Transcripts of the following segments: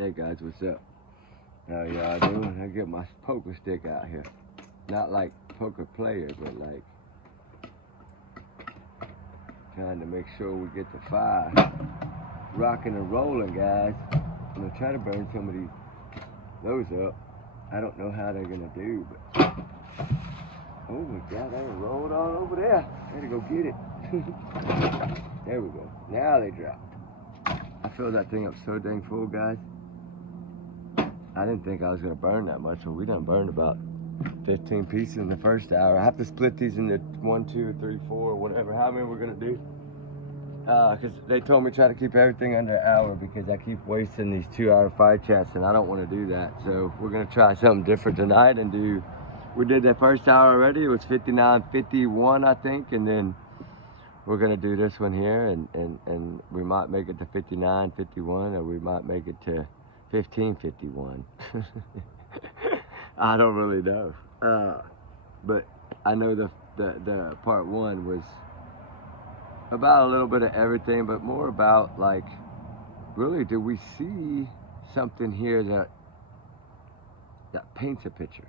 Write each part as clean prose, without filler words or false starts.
Hey guys, what's up? How y'all doing? I get my poker stick out here. Not like poker player, but like trying to make sure we get the fire rocking and rolling, guys. I'm gonna try to burn some of those up. I don't know how they're gonna do, but oh my God, they rolled all over there. I had to go get it. There we go. Now they dropped. I filled that thing up so dang full, guys. I didn't think I was gonna burn that much, but we done burned about 15 pieces in the first hour. I have to split these into 1, 2, 3, 4, whatever, how many we're gonna do. Because they told me try to keep everything under an hour because I keep wasting these 2-hour fight chats and I don't want to do that. So we're gonna try something different tonight and do. We did the first hour already. It was 59:51, I think, and then we're gonna do this one here, and we might make it to 59:51, or we might make it to 15:51. I don't really know, but I know the part one was about a little bit of everything, but more about like, really, do we see something here that paints a picture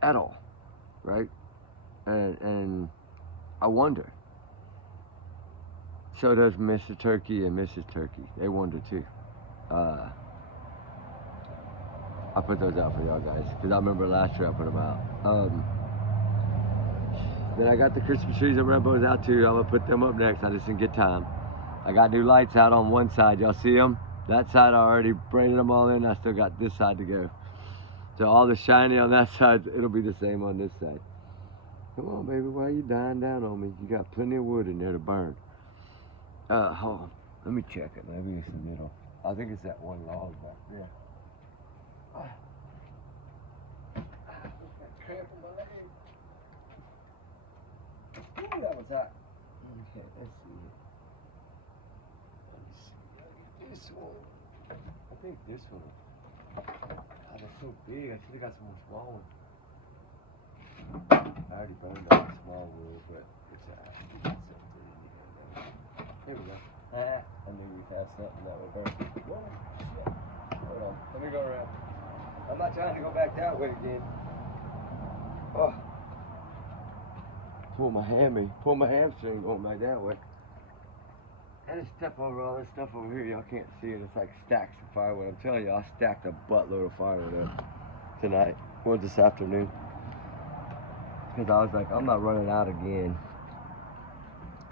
at all, right? And I wonder. So does Mr. Turkey and Mrs. Turkey. They wonder too. I'll put those out for y'all guys because I remember last year I put them out. Then I got the Christmas trees and rainbows out too. I'm gonna put them up next. I just didn't get time. I got new lights out on one side. Y'all see them? That side I already braided them all in. I still got this side to go. So all the shiny on that side, it'll be the same on this side. Come on, baby, why are you dying down on me? You got plenty of wood in there to burn. Hold on. Let me check it. Maybe it's the middle. I think it's that one log back there. Cramp in my leg. Ooh, that was hot. Okay, let's see. This one. I think this one. God, that's so big. I should have got some more small ones. I already burned that small wood, but it's here we go. I knew we'd have something that would burn. Whoa, shit. Hold on. Let me go around. I'm not trying to go back that way again. Oh. Pull my hamstring going back that way. I just step over all this stuff over here. Y'all can't see it. It's like stacks of firewood. I'm telling you, I stacked a buttload of firewood up tonight or this afternoon. Because I was like, I'm not running out again.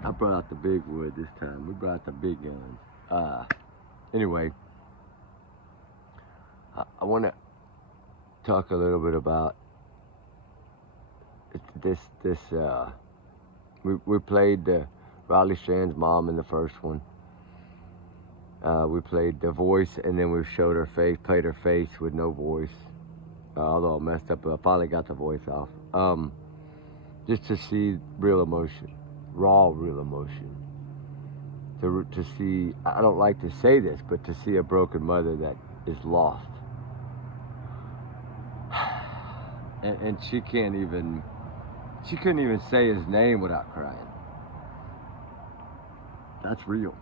I brought out the big wood this time. We brought out the big guns. Anyway, I want to talk a little bit about this. We played Riley Strand's mom in the first one. We played the voice, and then we showed her face, played her face with no voice. Although I messed up, I finally got the voice off. Just to see real emotion, raw real emotion. To see, I don't like to say this, but to see a broken mother that is lost. And she couldn't even say his name without crying. That's real.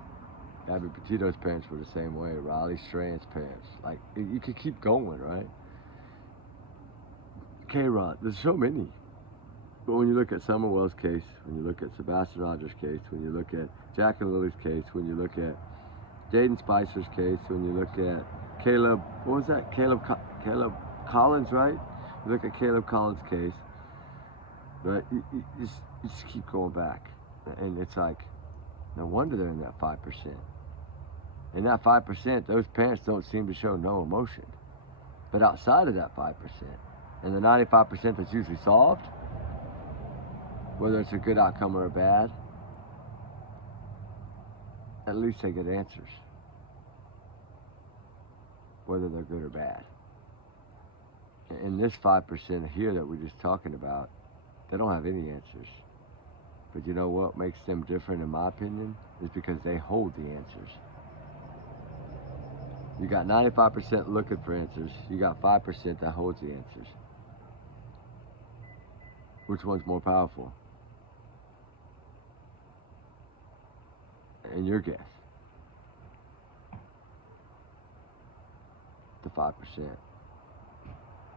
Gabby Petito's parents were the same way. Riley Strand's parents. Like, you could keep going, right? K-Rod, there's so many. But when you look at Summerwell's case, when you look at Sebastian Rogers' case, when you look at Jack and Lily's case, when you look at Jaden Spicer's case, when you look at Caleb, what was that? Caleb Collins, right? You look at Caleb Collins' case, right? You just keep going back. And it's like, no wonder they're in that 5%. In that 5%, those parents don't seem to show no emotion. But outside of that 5%, and the 95% that's usually solved, whether it's a good outcome or a bad, at least they get answers, whether they're good or bad. In this 5% here that we're just talking about, they don't have any answers. But you know what makes them different, in my opinion, is because they hold the answers. You got 95% looking for answers. You got 5% that holds the answers. Which one's more powerful? And your guess. the 5%,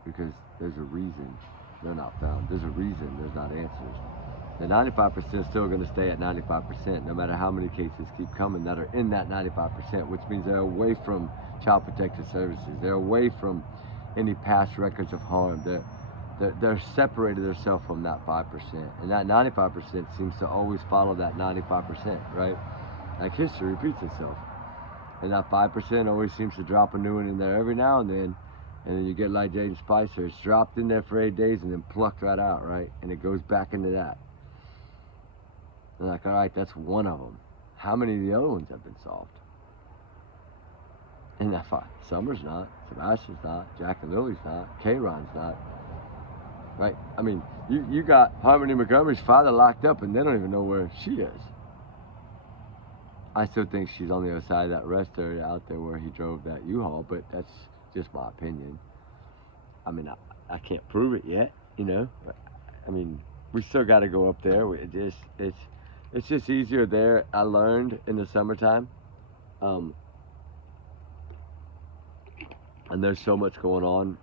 because there's a reason they're not found. There's a reason there's not answers. The 95% is still going to stay at 95%, no matter how many cases keep coming that are in that 95%, which means they're away from Child Protective Services. They're away from any past records of harm. They're separated themselves from that 5%. And that 95% seems to always follow that 95%, right? Like history repeats itself. And that 5% always seems to drop a new one in there every now and then you get like Jaden Spicer. It's dropped in there for 8 days and then plucked right out, right? And it goes back into that. And like, all right, that's one of them. How many of the other ones have been solved? And that 5. Summer's not. Sebastian's not. Jack and Lily's not. K-Ron's not. Right? I mean, you got Harmony Montgomery's father locked up and they don't even know where she is. I still think she's on the other side of that rest area out there where he drove that U-Haul, but that's just my opinion. I mean, I can't prove it yet, you know. I mean, we still got to go up there. It's just easier there. I learned in the summertime, and there's so much going on,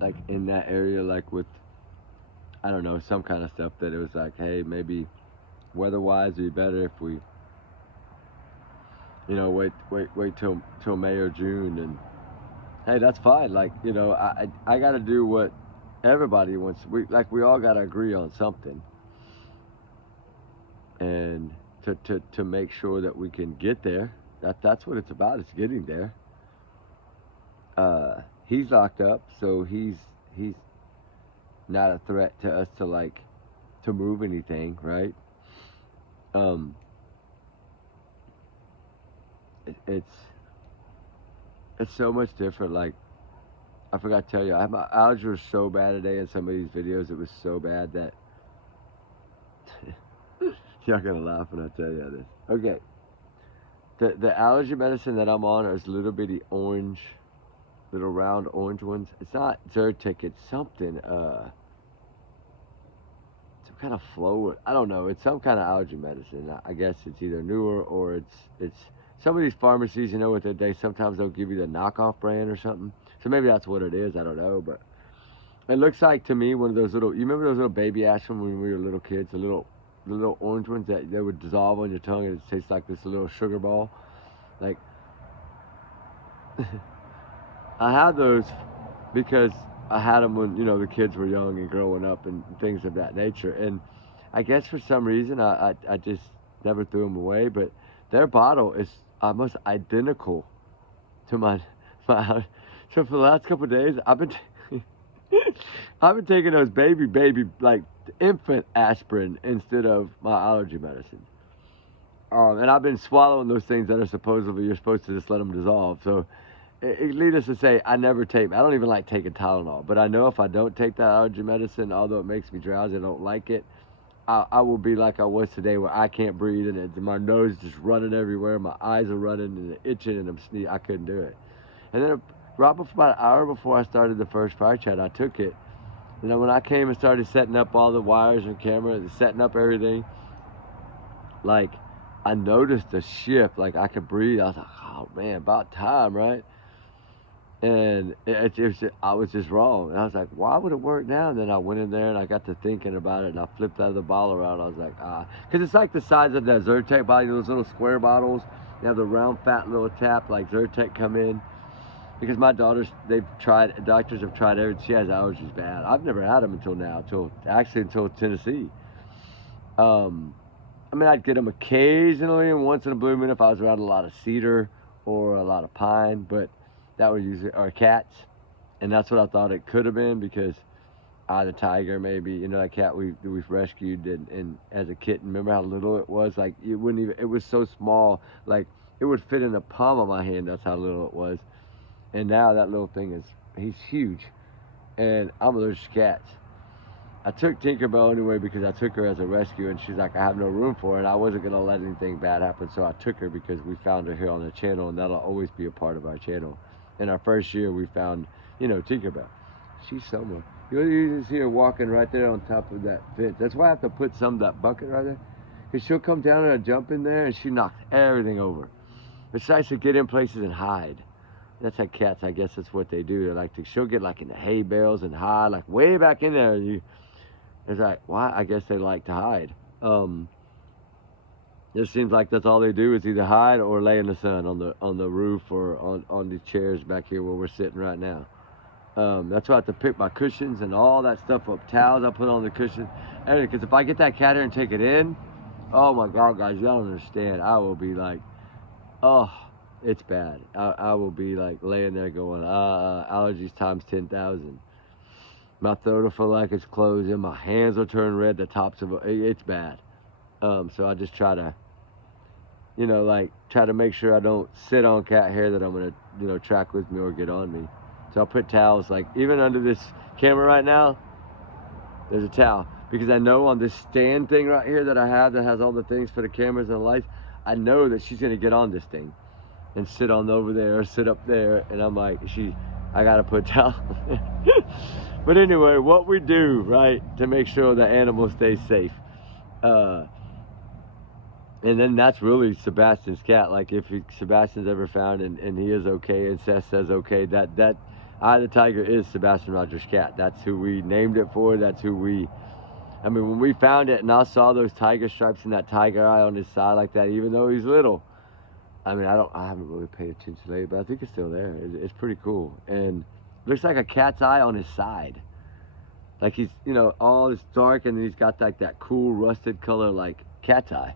like in that area, like with, I don't know, some kind of stuff that it was like, hey, maybe weather-wise it'd be better if we, you know, wait till May or June, and hey, that's fine. Like, you know, I got to do what everybody wants. We all got to agree on something, and to make sure that we can get there. That's what it's about. It's getting there. He's locked up, so he's not a threat to us to move anything, right? It's so much different. Like, I forgot to tell you, my allergies were so bad today in some of these videos. It was so bad that y'all gonna laugh when I tell you this. Okay, the allergy medicine that I'm on is little bitty orange, little round orange ones. It's not Zyrtec. It's something some kind of flow. I don't know. It's some kind of allergy medicine. I guess it's either newer or it's some of these pharmacies, you know, they sometimes they'll give you the knockoff brand or something. So maybe that's what it is. I don't know, but it looks like to me one of those little. You remember those little baby aspirin when we were little kids? The little orange ones that they would dissolve on your tongue and it tastes like this little sugar ball. Like, I had those because I had them when, you know, the kids were young and growing up and things of that nature. And I guess for some reason I just never threw them away. But their bottle is almost identical to my. So for the last couple of days, I've been taking those baby like infant aspirin instead of my allergy medicine. And I've been swallowing those things that are supposedly you're supposed to just let them dissolve. So it leads us to say I never take. I don't even like taking Tylenol, but I know if I don't take that allergy medicine, although it makes me drowsy, I don't like it. I will be like I was today, where I can't breathe and my nose is just running everywhere, my eyes are running and itching, and I'm sneezing. I couldn't do it. And then right before, about an hour before I started the first fire chat, I took it. And then when I came and started setting up all the wires and camera, setting up everything, like I noticed a shift. Like I could breathe. I was like, oh man, about time, right? And I was just wrong. And I was like, why would it work now? And then I went in there and I got to thinking about it, and I flipped out of the bottle around. I was like, because it's like the size of that Zyrtec bottle, those little square bottles. They have the round, fat little tap like Zyrtec come in. Because my daughters, doctors have tried everything. She has allergies bad. I've never had them until now, until Tennessee. I mean, I'd get them occasionally and once in a blue moon if I was around a lot of cedar or a lot of pine, but that would usually, or cats. And that's what I thought it could have been, because the tiger maybe, you know, that cat we've rescued and as a kitten, remember how little it was? Like it wouldn't even, it was so small, like it would fit in the palm of my hand. That's how little it was. And now that little thing he's huge. And I'm allergic to cats. I took Tinkerbell anyway because I took her as a rescue, and she's like, I have no room for her, and I wasn't going to let anything bad happen, so I took her because we found her here on the channel, and that'll always be a part of our channel. In our first year, we found, you know, Tinkerbell. She's somewhere. You'll see her walking right there on top of that fence. That's why I have to put some of that bucket right there, because she'll come down and I jump in there, and she knocks everything over. It's nice to get in places and hide. That's how cats, I guess that's what they do. They like to, she'll get like in the hay bales and hide, like way back in there. And it's like, why? I guess they like to hide. It seems like that's all they do is either hide or lay in the sun on the roof or on these chairs back here where we're sitting right now. That's why I have to pick my cushions and all that stuff up, towels I put on the cushion. Because if I get that cat here and take it in, oh my God, guys, y'all don't understand. I will be like, oh, it's bad. I will be like laying there going, allergies times 10,000. My throat will feel like it's closing. My hands will turn red. The tops of it's bad. So I just try to, try to make sure I don't sit on cat hair that I'm gonna, track with me or get on me. So I'll put towels, like even under this camera right now, there's a towel. Because I know on this stand thing right here that I have that has all the things for the cameras and the lights, I know that she's gonna get on this thing and sit on over there or sit up there. And I'm like, I gotta put towel. But anyway, what we do, right, to make sure the animal stays safe. And then that's really Sebastian's cat. Like if Sebastian's ever found and he is okay and Seth says okay, that Eye the Tiger is Sebastian Rogers' cat. That's who we named it for. That's who when we found it and I saw those tiger stripes and that tiger eye on his side like that, even though he's little, I haven't really paid attention lately, but I think it's still there. It's pretty cool. And it looks like a cat's eye on his side. Like he's, all this dark and then he's got like that cool rusted color like cat's eye.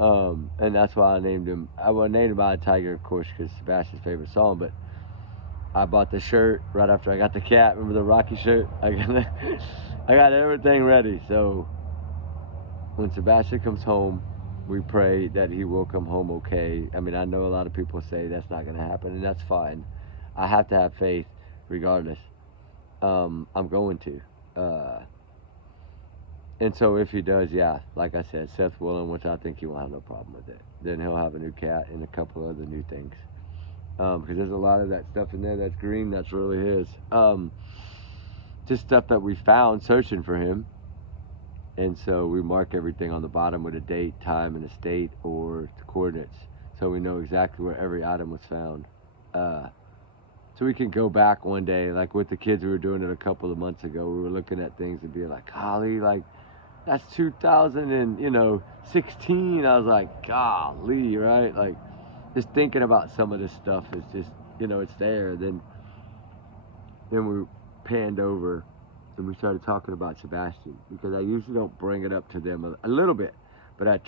And that's why I named him. I named him Eye the Tiger, of course, because Sebastian's favorite song, but I bought the shirt right after I got the cat. Remember the Rocky shirt? I got everything ready. So when Sebastian comes home, we pray that he will come home okay. I know a lot of people say that's not going to happen, and that's fine. I have to have faith regardless. I'm going to. And so if he does, yeah, like I said, Seth willing, which I think he won't have no problem with it. Then he'll have a new cat and a couple of other new things. Because there's a lot of that stuff in there that's green that's really his. Just stuff that we found searching for him. And so we mark everything on the bottom with a date, time, and a state or the coordinates. So we know exactly where every item was found. So we can go back one day, like with the kids, we were doing it a couple of months ago. We were looking at things and being like, golly, like, that's 2016. I was like, golly, right? Like, just thinking about some of this stuff is just, it's there. Then we panned over and we started talking about Sebastian, because I usually don't bring it up to them a little bit, but I'm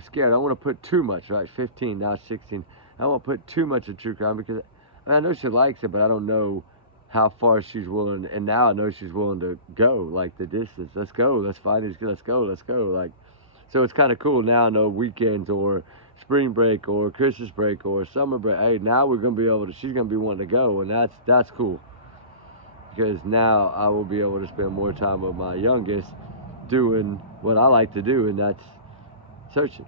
scared. I don't want to put too much, right? 15, now 16. I don't want to put too much of true crime, because I know she likes it, but I don't know how far she's willing, and now I know she's willing to go, like the distance. Let's go, let's find these, let's go. Like, so it's kind of cool now. No weekends or spring break or Christmas break or summer break. Hey, now we're gonna be able to. She's gonna be wanting to go, and that's cool, because now I will be able to spend more time with my youngest, doing what I like to do, and that's searching.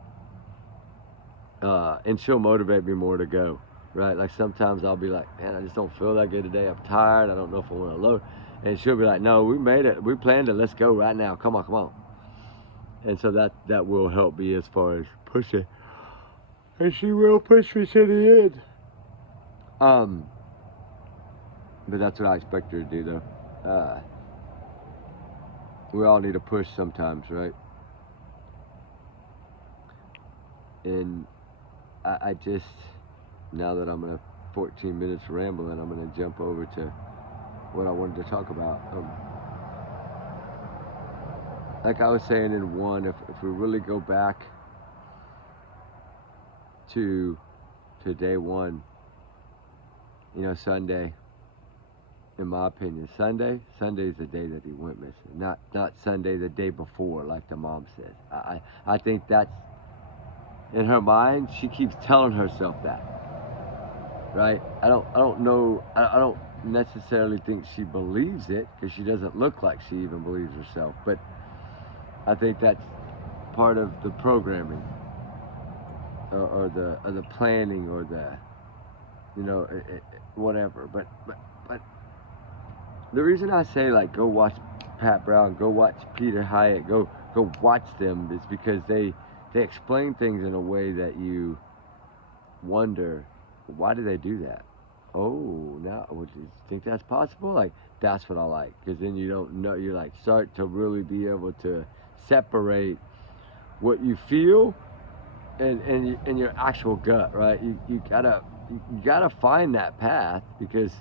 And she'll motivate me more to go. Right, like sometimes I'll be like, man, I just don't feel that good today. I'm tired. I don't know if I want to load. And she'll be like, no, we made it. We planned it. Let's go right now. Come on. And so that will help me as far as pushing. And she will push me to the end. But that's what I expect her to do, though. We all need a push sometimes, right? And I just. Now that I'm in 14 minutes rambling, I'm going to jump over to what I wanted to talk about. Like I was saying in one, if we really go back to day one, Sunday, in my opinion, Sunday is the day that he went missing, not Sunday the day before, like the mom said. I think that's, in her mind, she keeps telling herself that. Right? I don't know. I don't necessarily think she believes it, because she doesn't look like she even believes herself. But I think that's part of the programming, or the planning, or the, whatever. But the reason I say, like, go watch Pat Brown, go watch Peter Hyatt, go watch them, is because they explain things in a way that you wonder, why do they do that? Oh, now would you think that's possible? Like, that's what I like, because then you don't know. You like start to really be able to separate what you feel and your actual gut, right? You gotta find that path, because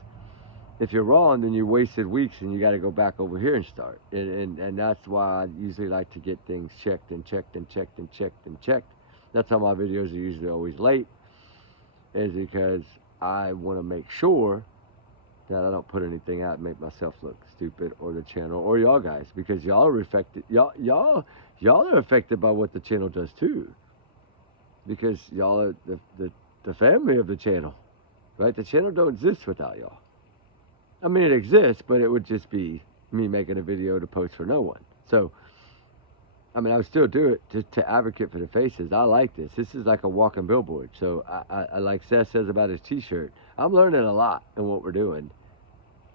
if you're wrong, then you wasted weeks and you got to go back over here and start. And that's why I usually like to get things checked and checked and checked and checked and checked. That's why my videos are usually always late, is because I want to make sure that I don't put anything out and make myself look stupid, or the channel, or y'all guys, because y'all are affected. Y'all are affected by what the channel does too, because y'all are the family of the channel, right? The channel don't exist without y'all. I mean, it exists, but it would just be me making a video to post for no one. So, I mean, I would still do it to advocate for the faces. I like this. This is like a walking billboard. So, I like Seth says about his t-shirt, I'm learning a lot in what we're doing.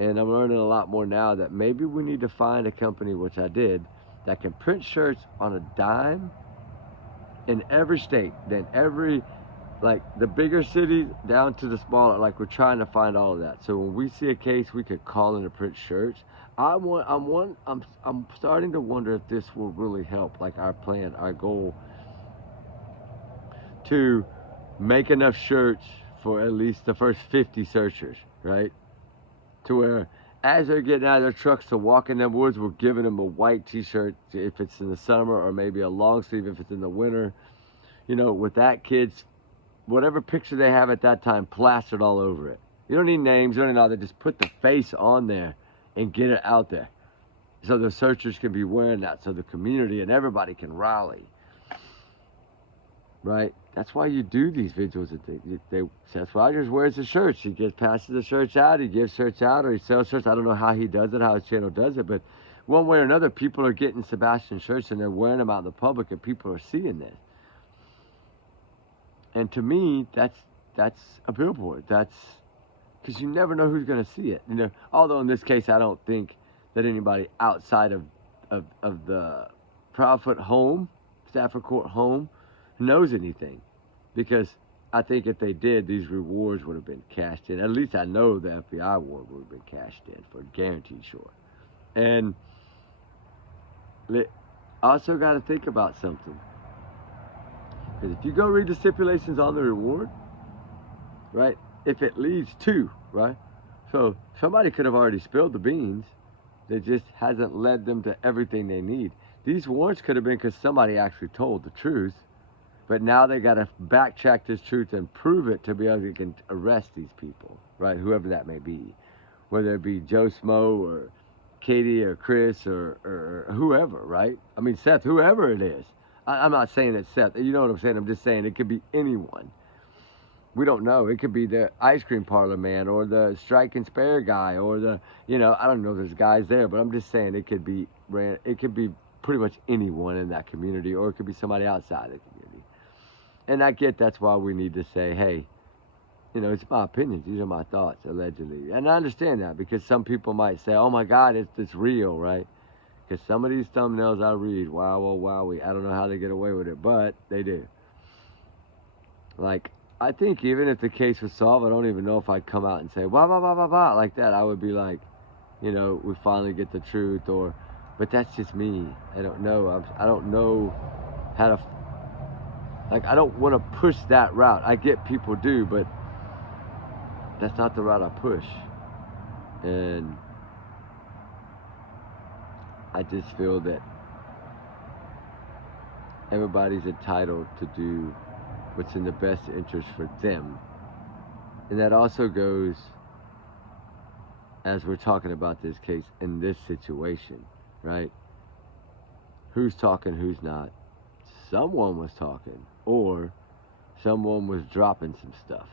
And I'm learning a lot more now that maybe we need to find a company, which I did, that can print shirts on a dime in every state, then every, like the bigger cities down to the smaller, like we're trying to find all of that. So when we see a case, we could call in to print shirts. I'm starting to wonder if this will really help, like our plan, our goal, to make enough shirts for at least the first 50 searchers, right? To where as they're getting out of their trucks to walk in them woods, we're giving them a white t-shirt if it's in the summer, or maybe a long sleeve if it's in the winter. You know, with that kid's, whatever picture they have at that time, plastered all over it. You don't need names, you don't need all that. Just put the face on there and get it out there, so the searchers can be wearing that, so the community and everybody can rally. Right? That's why you do these visuals. Seth Rogers wears the shirts. He passes the shirts out. He gives shirts out, or he sells shirts. I don't know how he does it, how his channel does it, but one way or another, people are getting Sebastian shirts and they're wearing them out in the public, and people are seeing this. And to me, that's a billboard. That's because you never know who's going to see it. You know, although in this case, I don't think that anybody outside of the Proudfoot home, Stafford Court home, knows anything, because I think if they did, these rewards would have been cashed in. At least I know the FBI award would have been cashed in, for guaranteed sure. And also got to think about something. Because if you go read the stipulations on the reward, right, if it leads to, right, so somebody could have already spilled the beans, that just hasn't led them to everything they need. These warrants could have been because somebody actually told the truth, but now they got to backtrack this truth and prove it to be able to arrest these people, right, whoever that may be, whether it be Joe Smo or Katie or Chris or whoever, right? I mean, Seth, whoever it is. I'm not saying it's Seth. You know what I'm saying? I'm just saying it could be anyone. We don't know. It could be the ice cream parlor man, or the strike and spare guy, or the, you know, I don't know if there's guys there, but I'm just saying it could be pretty much anyone in that community, or it could be somebody outside the community. And I get that's why we need to say, hey, you know, it's my opinions. These are my thoughts, allegedly. And I understand that, because some people might say, oh my God, it's real, right? Because some of these thumbnails I read, wow, oh, wowie, I don't know how they get away with it, but they do. Like, I think even if the case was solved, I don't even know if I'd come out and say, blah, blah, blah, blah, blah, like that. I would be like, you know, we finally get the truth, or, but that's just me. I don't know. I don't know how to, like, I don't want to push that route. I get people do, but that's not the route I push. And I just feel that everybody's entitled to do what's in the best interest for them. And that also goes, as we're talking about this case in this situation, right? Who's talking, who's not? Someone was talking, or someone was dropping some stuff.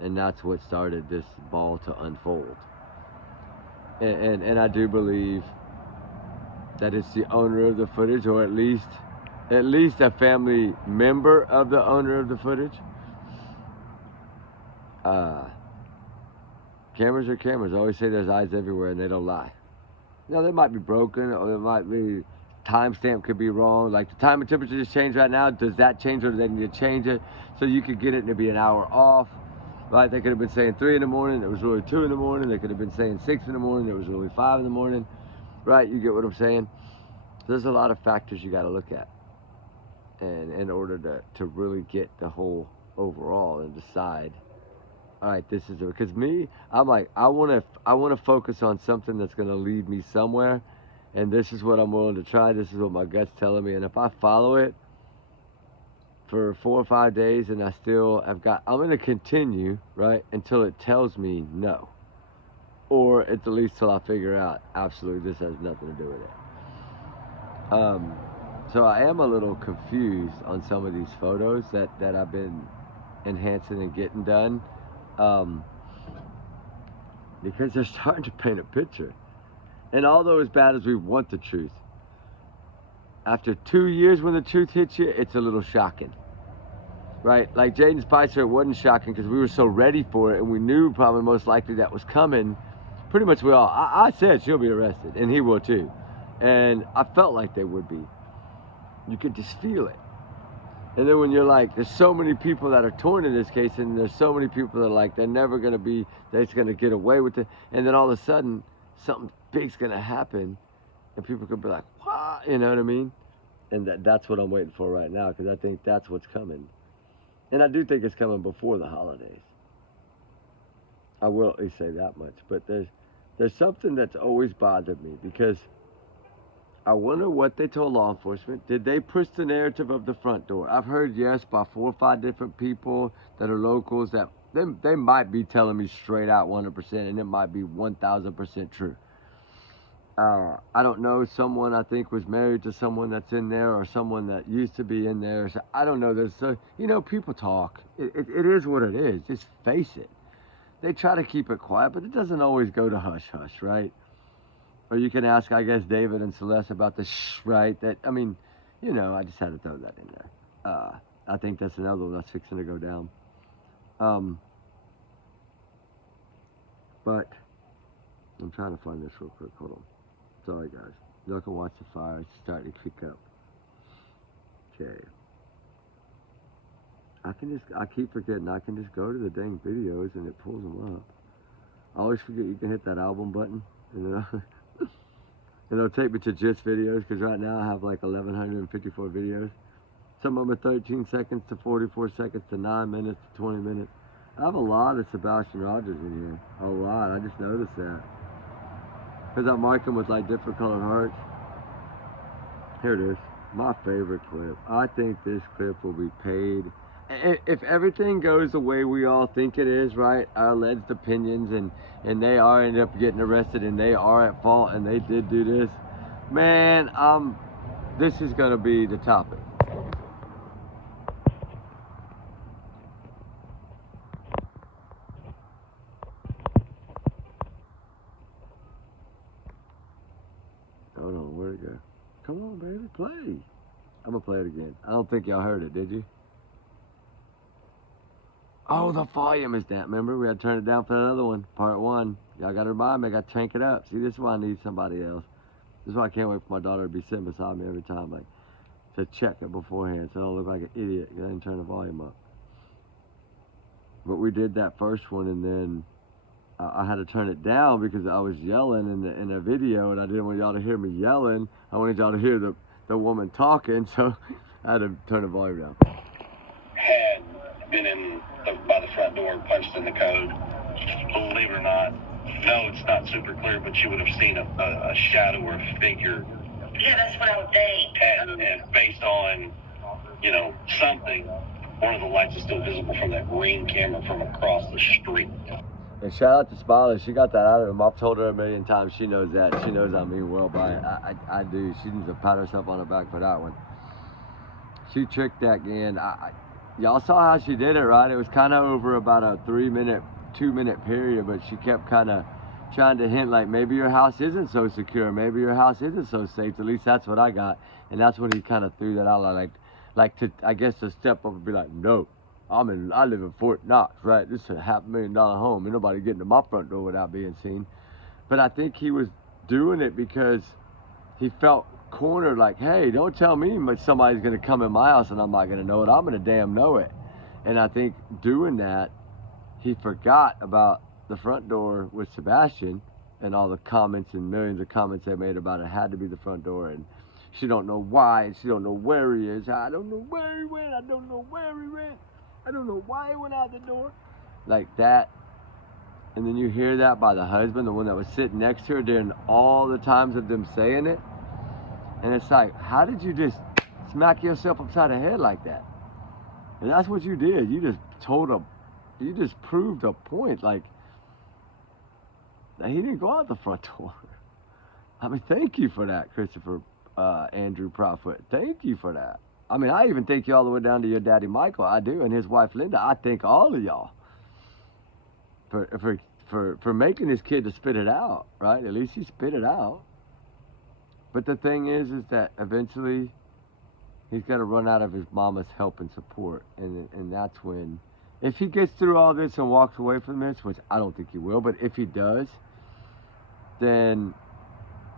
And that's what started this ball to unfold. And I do believe that it's the owner of the footage, or at least a family member of the owner of the footage. Cameras are cameras. I always say there's eyes everywhere, and they don't lie. Now, they might be broken, or there might be, timestamp could be wrong. Like the time and temperature just changed right now. Does that change, or do they need to change it? So you could get it to be an hour off. right? They could have been saying 3 in the morning, it was really 2 in the morning. They could have been saying 6 in the morning, it was really 5 in the morning, right? You get what I'm saying? There's a lot of factors you got to look at, and in order to really get the whole overall and decide, all right, this is it. Because me, I'm like, I want to focus on something that's going to lead me somewhere, and this is what I'm willing to try. This is what my gut's telling me, and if I follow it for 4 or 5 days and I still have got, I'm going to continue, right, until it tells me no, or at the least till I figure out absolutely this has nothing to do with it. So I am a little confused on some of these photos that I've been enhancing and getting done, because they're starting to paint a picture. And although as bad as we want the truth, after 2 years when the truth hits you, it's a little shocking, right? Like Jaden Spicer, it wasn't shocking because we were so ready for it, and we knew probably most likely that was coming. Pretty much we all, I said she'll be arrested, and he will too. And I felt like they would be. You could just feel it. And then when you're like, there's so many people that are torn in this case, and there's so many people that are like, they're never going to be, they're just going to get away with it. And then all of a sudden, something big's going to happen, and people could be like, what? You know what I mean? And that's what I'm waiting for right now, because I think that's what's coming. And I do think it's coming before the holidays. I will at least say that much. But there's something that's always bothered me, because I wonder what they told law enforcement. Did they push the narrative of the front door? I've heard yes by 4 or 5 different people that are locals that they might be telling me straight out 100%, and it might be 1,000% true. I don't know. Someone I think was married to someone that's in there, or someone that used to be in there. So I don't know. People talk. It is what it is. Just face it. They try to keep it quiet, but it doesn't always go to hush hush, right? Or you can ask, I guess, David and Celeste about the right? I just had to throw that in there. I think that's another one that's fixing to go down. But I'm trying to find this real quick. Hold on. Sorry, guys. Y'all can watch the fire. It's starting to kick up. Okay. I keep forgetting. I can just go to the dang videos and it pulls them up. I always forget you can hit that album button. And it'll take me to just videos, because right now I have like 1,154 videos. Some of them are 13 seconds to 44 seconds to 9 minutes to 20 minutes. I have a lot of Sebastian Rogers in here. A lot. I just noticed that. Because I mark them with like different colored hearts. Here it is. My favorite clip. I think this clip will be paid. If everything goes the way we all think it is, right? Our alleged opinions, and they are ended up getting arrested, and they are at fault, and they did do this. Man, this is gonna be the topic. Hold on, where'd it go? Come on, baby, play. I'm gonna play it again. I don't think y'all heard it, did you? Oh, the volume is down. Remember, we had to turn it down for another one, part 1. Y'all got to remind me, I got to crank it up. See, this is why I need somebody else. This is why I can't wait for my daughter to be sitting beside me every time, like, to check it beforehand so I don't look like an idiot. I didn't turn the volume up. But we did that first one, and then I had to turn it down because I was yelling in the video, and I didn't want y'all to hear me yelling. I wanted y'all to hear the woman talking, so I had to turn the volume down. Had been in by the front door and punched in the code. Believe it or not, no, it's not super clear, but you would have seen a shadow or a figure. Yeah, that's what I would think. And based on, something, one of the lights is still visible from that ring camera from across the street. And shout out to Smiley. She got that out of him. I've told her a million times. She knows that. She knows I mean well by it. I do. She needs to pat herself on the back for that one. She tricked that again. Y'all saw how she did it, right? It was kind of over about a 2-minute period, but she kept kind of trying to hint like maybe your house isn't so secure, maybe your house isn't so safe. At least that's what I got, and that's when he kind of threw that out, like to, I guess, to step up and be like, no, I live in Fort Knox, right? This is a $500,000 home. Ain't nobody getting to my front door without being seen. But I think he was doing it because he felt cornered, like, hey, don't tell me somebody's gonna come in my house and I'm not gonna know it. I'm gonna damn know it. And I think doing that he forgot about the front door with Sebastian and all the comments and millions of comments they made about it had to be the front door, and she don't know why, and she don't know where he is. I don't know where he went. I don't know where he went. I don't know why he went out the door. Like that. And then you hear that by the husband, the one that was sitting next to her during all the times of them saying it. And it's like, how did you just smack yourself upside the head like that? And that's what you did. You just proved a point. Like, he didn't go out the front door. I mean, thank you for that, Christopher Andrew Proudfoot. Thank you for that. I mean, I even thank you all the way down to your daddy Michael. I do, and his wife Linda. I thank all of y'all for making his kid to spit it out, right? At least he spit it out. But the thing is that eventually he's got to run out of his mama's help and support, and that's when, if he gets through all this and walks away from this, which I don't think he will, but if he does, then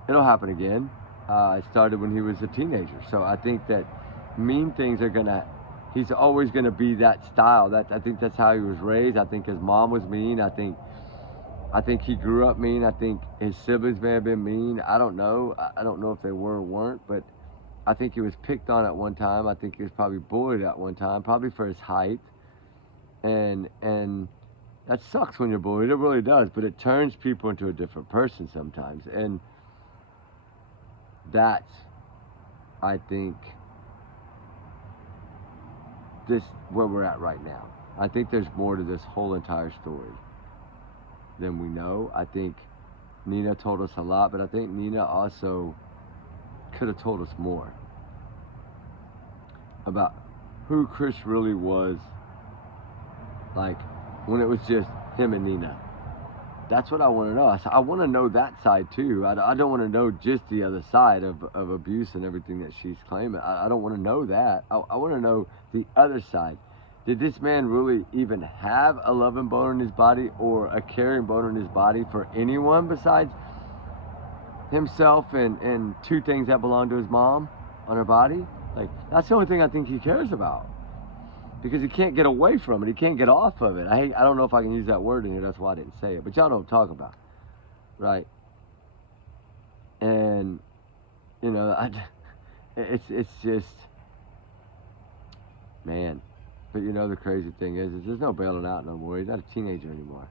it'll happen again. It started when he was a teenager, so I think that mean things are gonna. He's always gonna be that style. I think that's how he was raised. I think his mom was mean. I think he grew up mean. I think his siblings may have been mean. I don't know. I don't know if they were or weren't, but I think he was picked on at one time. I think he was probably bullied at one time, probably for his height. And that sucks when you're bullied. It really does. But it turns people into a different person sometimes. And that's, I think, this where we're at right now. I think there's more to this whole entire story than we know. I think Nina told us a lot, but I think Nina also could have told us more about who Chris really was, like when it was just him and Nina. That's what I want to know. I want to know that side too. I don't want to know just the other side of abuse and everything that she's claiming. I don't want to know that. I want to know the other side. Did this man really even have a loving bone in his body or a caring bone in his body for anyone besides himself and two things that belong to his mom on her body? Like, that's the only thing I think he cares about, because he can't get away from it. He can't get off of it. I don't know if I can use that word in here. That's why I didn't say it. But y'all know what I'm talking about, right? And, you know, it's just, man. But you know, the crazy thing is there's no bailing out no more. He's not a teenager anymore.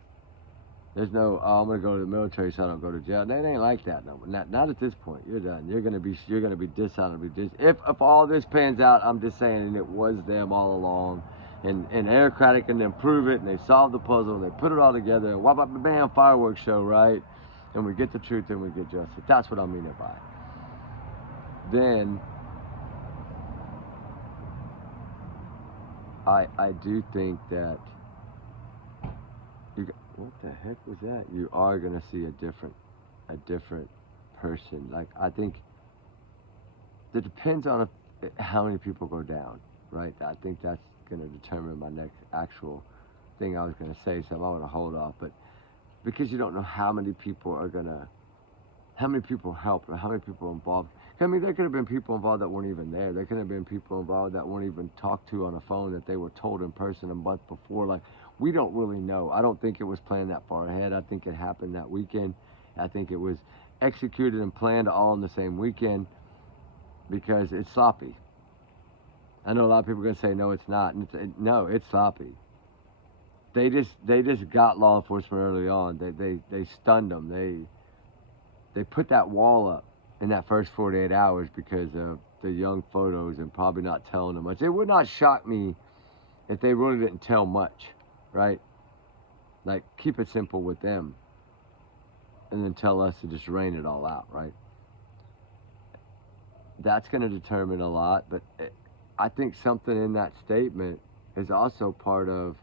There's no, oh, I'm gonna go to the military so I don't go to jail. It ain't like that no more. Not at this point. You're done. You're gonna be dishonorably if all this pans out, I'm just saying, and it was them all along, and Eric Craddock can then prove it, and they solved the puzzle, and they put it all together, and whop, bam, fireworks show, right? And we get the truth, and we get justice. That's what I mean by it. Then I do think that what the heck was that? You are gonna see a different person. Like, I think it depends on how many people go down, right? I think that's gonna determine my next actual thing I was gonna say. So I'm gonna hold off, but because you don't know how many people helped or how many people involved. I mean, there could have been people involved that weren't even there. There could have been people involved that weren't even talked to on the phone, that they were told in person a month before. Like, we don't really know. I don't think it was planned that far ahead. I think it happened that weekend. I think it was executed and planned all in the same weekend because it's sloppy. I know a lot of people are going to say, no, it's not. And no, it's sloppy. They just got law enforcement early on. They stunned them. They put that wall up in that first 48 hours because of the young photos and probably not telling them much. It would not shock me if they really didn't tell much, right? Like, keep it simple with them and then tell us to just rain it all out, right? That's going to determine a lot, but I think something in that statement is also part of,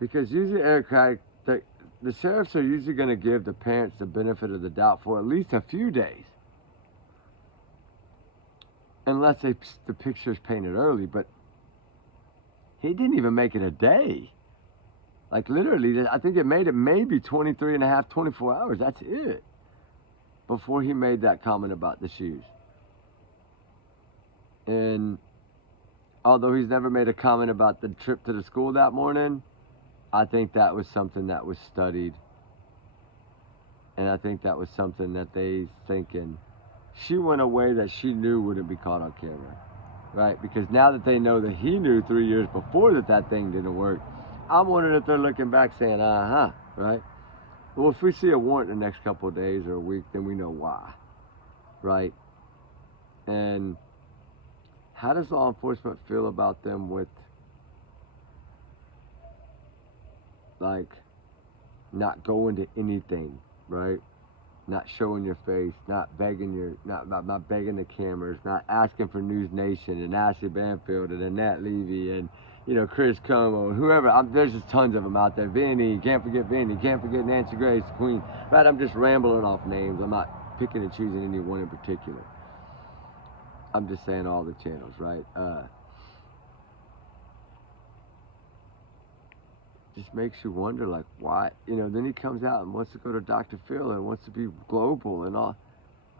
because usually, Eric Craddock, the sheriffs are usually going to give the parents the benefit of the doubt for at least a few days. Unless the picture's painted early, but he didn't even make it a day. Like, literally, I think it made it maybe 23 and a half, 24 hours. That's it. Before he made that comment about the shoes. And although he's never made a comment about the trip to the school that morning, I think that was something that was studied. And I think that was something that they thinking. She went a way that she knew wouldn't be caught on camera, right? Because now that they know that he knew 3 years before that thing didn't work, I'm wondering if they're looking back saying, right? Well, if we see a warrant in the next couple of days or a week, then we know why, right? And how does law enforcement feel about them with, like, not going to anything, right? Not showing your face, not begging not begging the cameras, not asking for News Nation and Ashley Banfield and Annette Levy and, you know, Chris Como, whoever. There's just tons of them out there. Vinny, can't forget Vinny, can't forget Nancy Grace, Queen. Right, I'm just rambling off names. I'm not picking and choosing any one in particular. I'm just saying all the channels, right? Just makes you wonder, like, why, you know. Then he comes out and wants to go to Dr. Phil and wants to be global and all.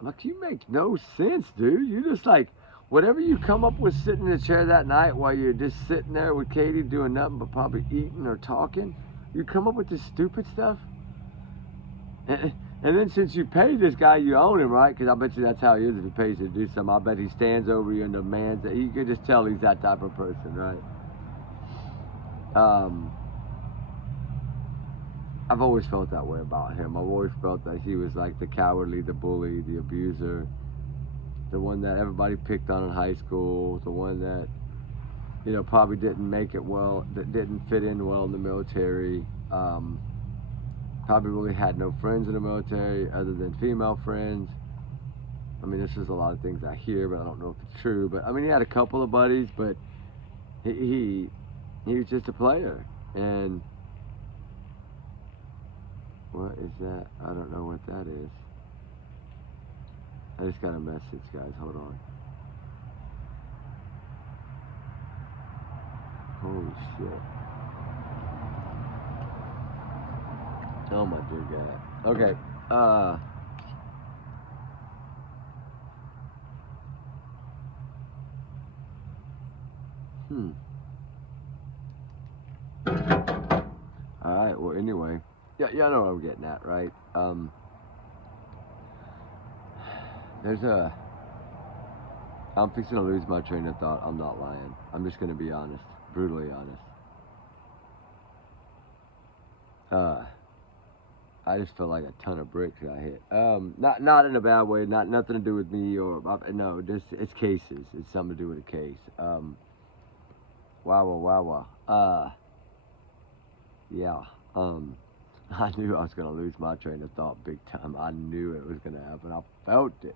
I'm like, you make no sense, dude. You just, like, whatever you come up with sitting in the chair that night while you're just sitting there with Katie doing nothing but probably eating or talking, you come up with this stupid stuff. And then since you pay this guy, you own him, right? Because I bet you that's how he is. If he pays you to do something, I bet he stands over you and demands that. You could just tell he's that type of person, right? I've always felt that way about him. I've always felt that he was like the cowardly, the bully, the abuser, the one that everybody picked on in high school, the one that, you know, probably didn't make it well, that didn't fit in well in the military, probably really had no friends in the military other than female friends. I mean, this is a lot of things I hear, but I don't know if it's true. But I mean, he had a couple of buddies, but he was just a player. And what is that? I don't know what that is. I just got a message, guys. Hold on. Holy shit. Oh my dear God. Okay. Alright, well, anyway. Yeah, I know what I'm getting at, right? I'm fixing to lose my train of thought. I'm not lying. I'm just going to be honest. Brutally honest. I just feel like a ton of bricks got hit. Not in a bad way. Nothing to do with me or no. Just it's cases. It's something to do with a case. Wow. Yeah. I knew I was gonna lose my train of thought big time. I knew it was gonna happen. I felt it.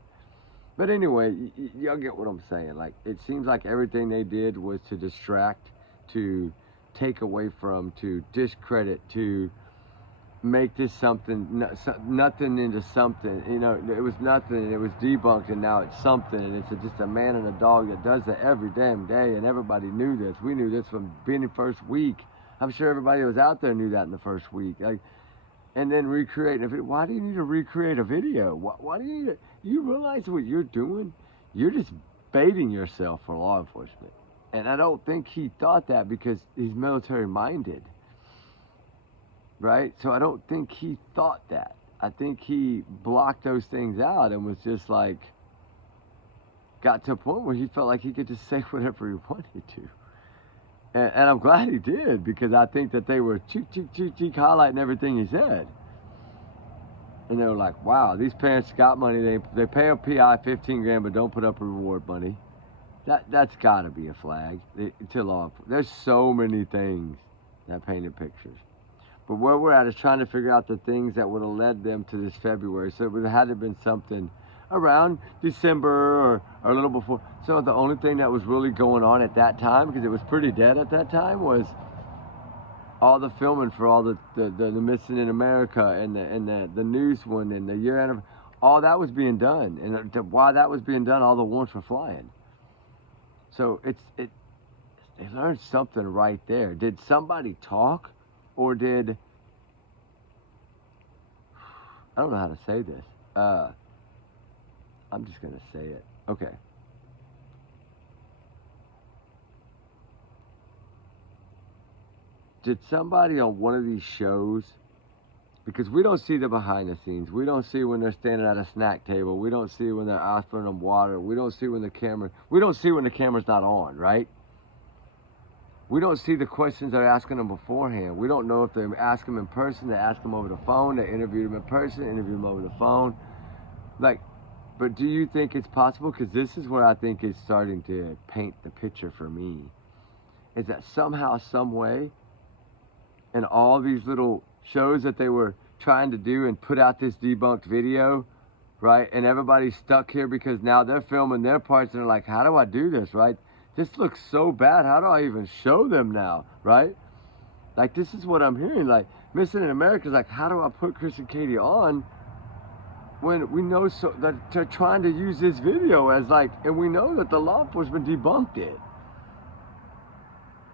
But anyway, y'all get what I'm saying. Like, it seems like everything they did was to distract, to take away from, to discredit, to make this something, nothing into something. You know, it was nothing and it was debunked and now it's something, and it's just a man and a dog that does it every damn day, and everybody knew this. We knew this from being the first week. I'm sure everybody that was out there knew that in the first week. Like, and then recreating a video. Why do you need to recreate a video? Why do you need to, you realize what you're doing? You're just baiting yourself for law enforcement. And I don't think he thought that because he's military minded. Right? So I don't think he thought that. I think he blocked those things out and was just like, got to a point where he felt like he could just say whatever he wanted to. And I'm glad he did, because I think that they were cheek, highlighting everything he said. And they were like, wow, these parents got money. They pay a PI 15 grand, but don't put up a reward money. That's got to be a flag to law enforcement. There's so many things that painted pictures. But where we're at is trying to figure out the things that would have led them to this February. So it would have had to have been something around December or a little before. So the only thing that was really going on at that time, because it was pretty dead at that time, was all the filming for all the Missing in America and the news one and the year anniversary. All that was being done. And while that was being done, all the warrants were flying. So they learned something right there. Did somebody talk? Or did, I don't know how to say this. I'm just going to say it. Okay. did somebody on one of these shows, because we don't see the behind the scenes. We don't see when they're standing at a snack table. We don't see when they're offering them water. We don't see when the camera's not on, right? We don't see the questions they're asking them beforehand. We don't know if they ask them in person, they ask them over the phone, they interview them in person, interview them over the phone. Like, but do you think it's possible? Because this is where I think it's starting to paint the picture for me. Is that somehow, some way, in all these little shows that they were trying to do and put out this debunked video, right? And everybody's stuck here because now they're filming their parts and they're like, how do I do this, right? This looks so bad. How do I even show them now, right? Like, this is what I'm hearing. Like, Missing in America is like, how do I put Chris and Katie on when we know so that they're trying to use this video as like, and we know that the law enforcement debunked it.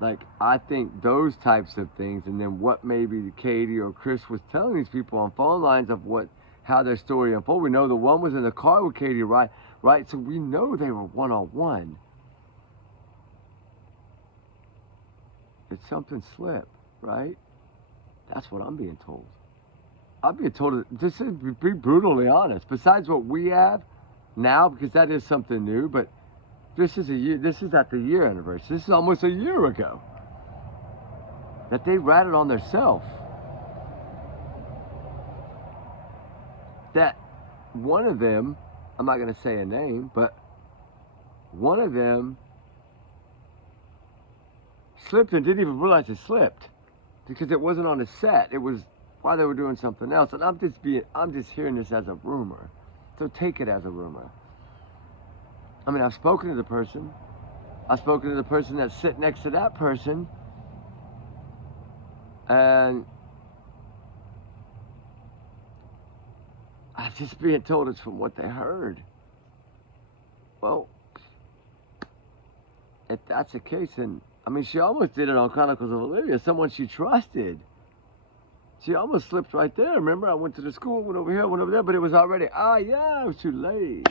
Like, I think those types of things, and then what maybe Katie or Chris was telling these people on phone lines of how their story unfolded. We know the one was in the car with Katie, right? So we know they were one-on-one. Did something slip, right? That's what I'm being told. I'm being told, this is, be brutally honest, besides what we have now, because that is something new, but this is at the year anniversary. This is almost a year ago that they ratted on themselves. That one of them, I'm not going to say a name, but one of them slipped and didn't even realize it slipped because it wasn't on the set. It was while they were doing something else. And I'm just hearing this as a rumor. So take it as a rumor. I mean, I've spoken to the person. I've spoken to the person that's sitting next to that person. And I'm just being told it's from what they heard. Well, if that's the case, then, I mean, she almost did it on Chronicles of Olivia, someone she trusted. She almost slipped right there. Remember, I went to the school, went over here, went over there, but it was already, it was too late.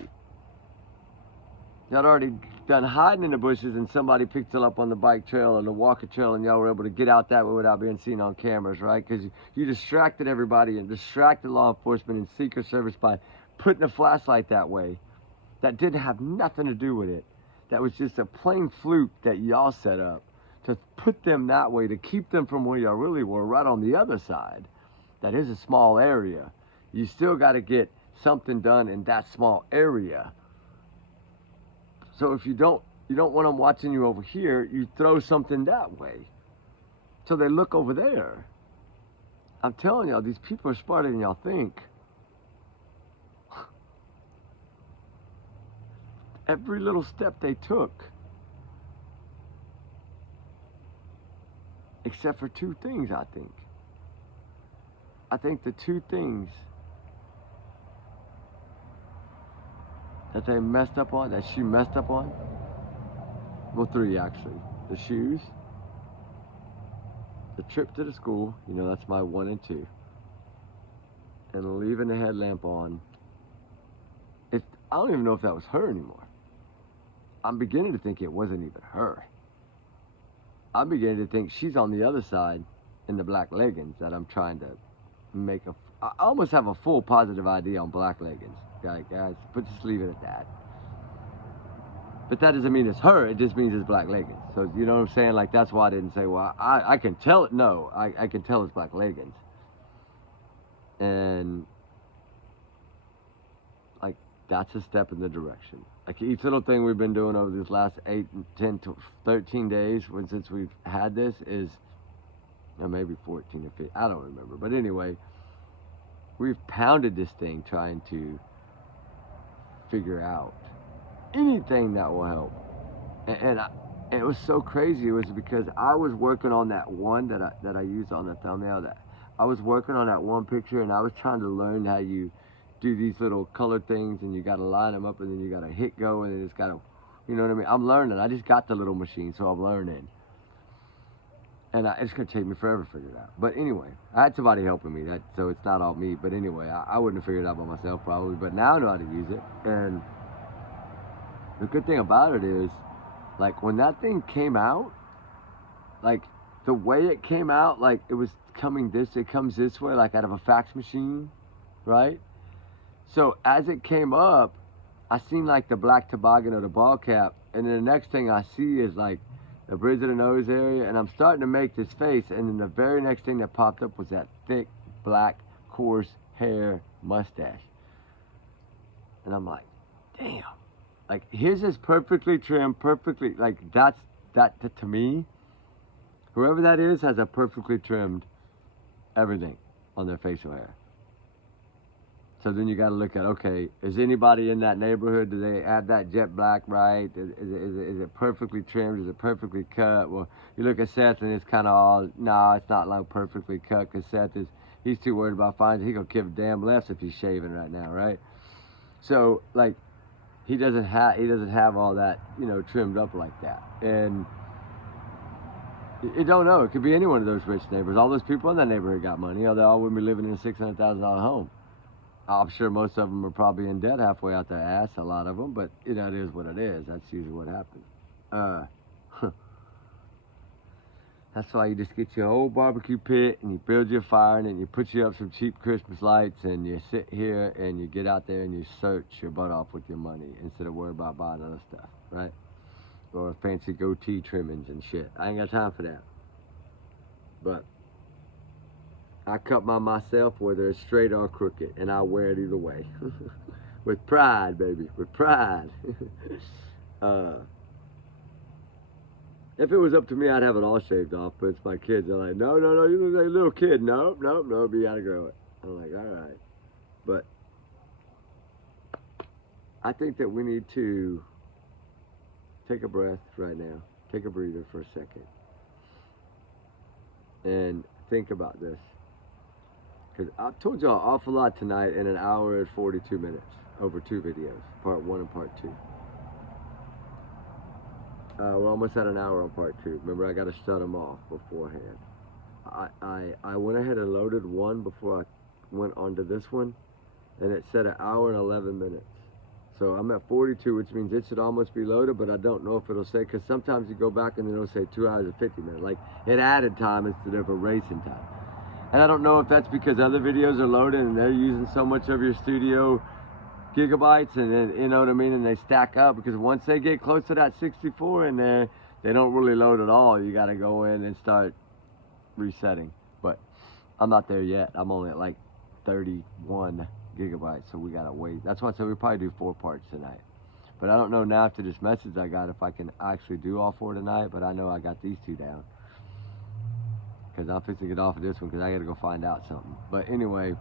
Y'all already done hiding in the bushes and somebody picked you up on the bike trail or the walker trail and y'all were able to get out that way without being seen on cameras, right? Because you distracted everybody and distracted law enforcement and Secret Service by putting a flashlight that way. That didn't have nothing to do with it. That was just a plain fluke that y'all set up to put them that way, to keep them from where y'all really were, right on the other side. That is a small area. You still got to get something done in that small area. So if you don't want them watching you over here, you throw something that way. So they look over there. I'm telling y'all, these people are smarter than y'all think. Every little step they took, except for two things, I think. I think the two things that they messed up on, that she messed up on, well, three actually. The shoes, the trip to the school, you know, that's my 1 and 2, and leaving the headlamp on. I don't even know if that was her anymore. I'm beginning to think it wasn't even her. I'm beginning to think she's on the other side in the black leggings that I'm trying to make I almost have a full positive idea on black leggings. Guys, but just leave it at that. But that doesn't mean it's her, it just means it's black leggings. So, you know what I'm saying? Like, that's why I didn't say, well, I can tell it. No, I can tell it's black leggings. And, like, that's a step in the direction. Like, each little thing we've been doing over these last 8, 10, 13 days since we've had this is, or maybe 14 or 15, I don't remember. But anyway, we've pounded this thing trying to figure out anything that will help. And it was so crazy. It was because I was working on that one that I used on the thumbnail. That I was working on that one picture, and I was trying to learn how you do these little color things, and you got to line them up, and then you got to hit go, and then it's got to, you know what I mean? I'm learning. I just got the little machine, so I'm learning. And it's going to take me forever to figure it out. But anyway, I had somebody helping me, so it's not all me. But anyway, I wouldn't have figured it out by myself probably. But now I know how to use it. And the good thing about it is, like, when that thing came out, like, the way it came out, like it was coming it comes this way, like out of a fax machine, right? So as it came up, I seen like the black toboggan or the ball cap, and then the next thing I see is like the bridge of the nose area, and I'm starting to make this face, and then the very next thing that popped up was that thick, black, coarse hair mustache. And I'm like, damn. Like, his is perfectly trimmed, perfectly, like, that to me, whoever that is has a perfectly trimmed everything on their facial hair. So then you got to look at, okay, is anybody in that neighborhood, do they have that jet black right? Is it perfectly trimmed? Is it perfectly cut? Well, you look at Seth and it's kind of all, no, it's not like perfectly cut, because Seth he's too worried about finding, he gonna give a damn left if he's shaving right now, right? So like, he doesn't have all that, you know, trimmed up like that. And you don't know, it could be any one of those rich neighbors. All those people in that neighborhood got money, or they all wouldn't be living in a $600,000 home. I'm sure most of them are probably in debt halfway out their ass, a lot of them, but you know, it is what it is. That's usually what happens. That's why you just get your old barbecue pit and you build your fire in it and you put you up some cheap Christmas lights and you sit here and you get out there and you search your butt off with your money instead of worry about buying other stuff, right? Or fancy goatee trimmings and shit. I ain't got time for that. But I cut mine myself, whether it's straight or crooked, and I wear it either way. With pride, baby, with pride. If it was up to me, I'd have it all shaved off, but it's my kids. They're like, no, you look like a little kid. No, you gotta grow it. I'm like, all right. But I think that we need to take a breath right now. Take a breather for a second. And think about this. Because I've told y'all an awful lot tonight in an hour and 42 minutes over 2 videos, part 1 and part 2. We're almost at an hour on part 2. Remember, I got to shut them off beforehand. I went ahead and loaded one before I went onto this one, and it said an hour and 11 minutes. So I'm at 42, which means it should almost be loaded, but I don't know if it'll say, because sometimes you go back and it'll say 2 hours and 50 minutes. Like, it added time instead of erasing time. And I don't know if that's because other videos are loaded and they're using so much of your studio gigabytes, and then, you know what I mean, and they stack up, because once they get close to that 64 in there, they don't really load at all. You got to go in and start resetting. But I'm not there yet. I'm only at like 31 gigabytes, so we got to wait. That's why I said we probably do 4 parts tonight. But I don't know now after this message I got if I can actually do all 4 tonight, but I know I got these 2 down, because I'm fixing to get off of this one because I got to go find out something. But anyway,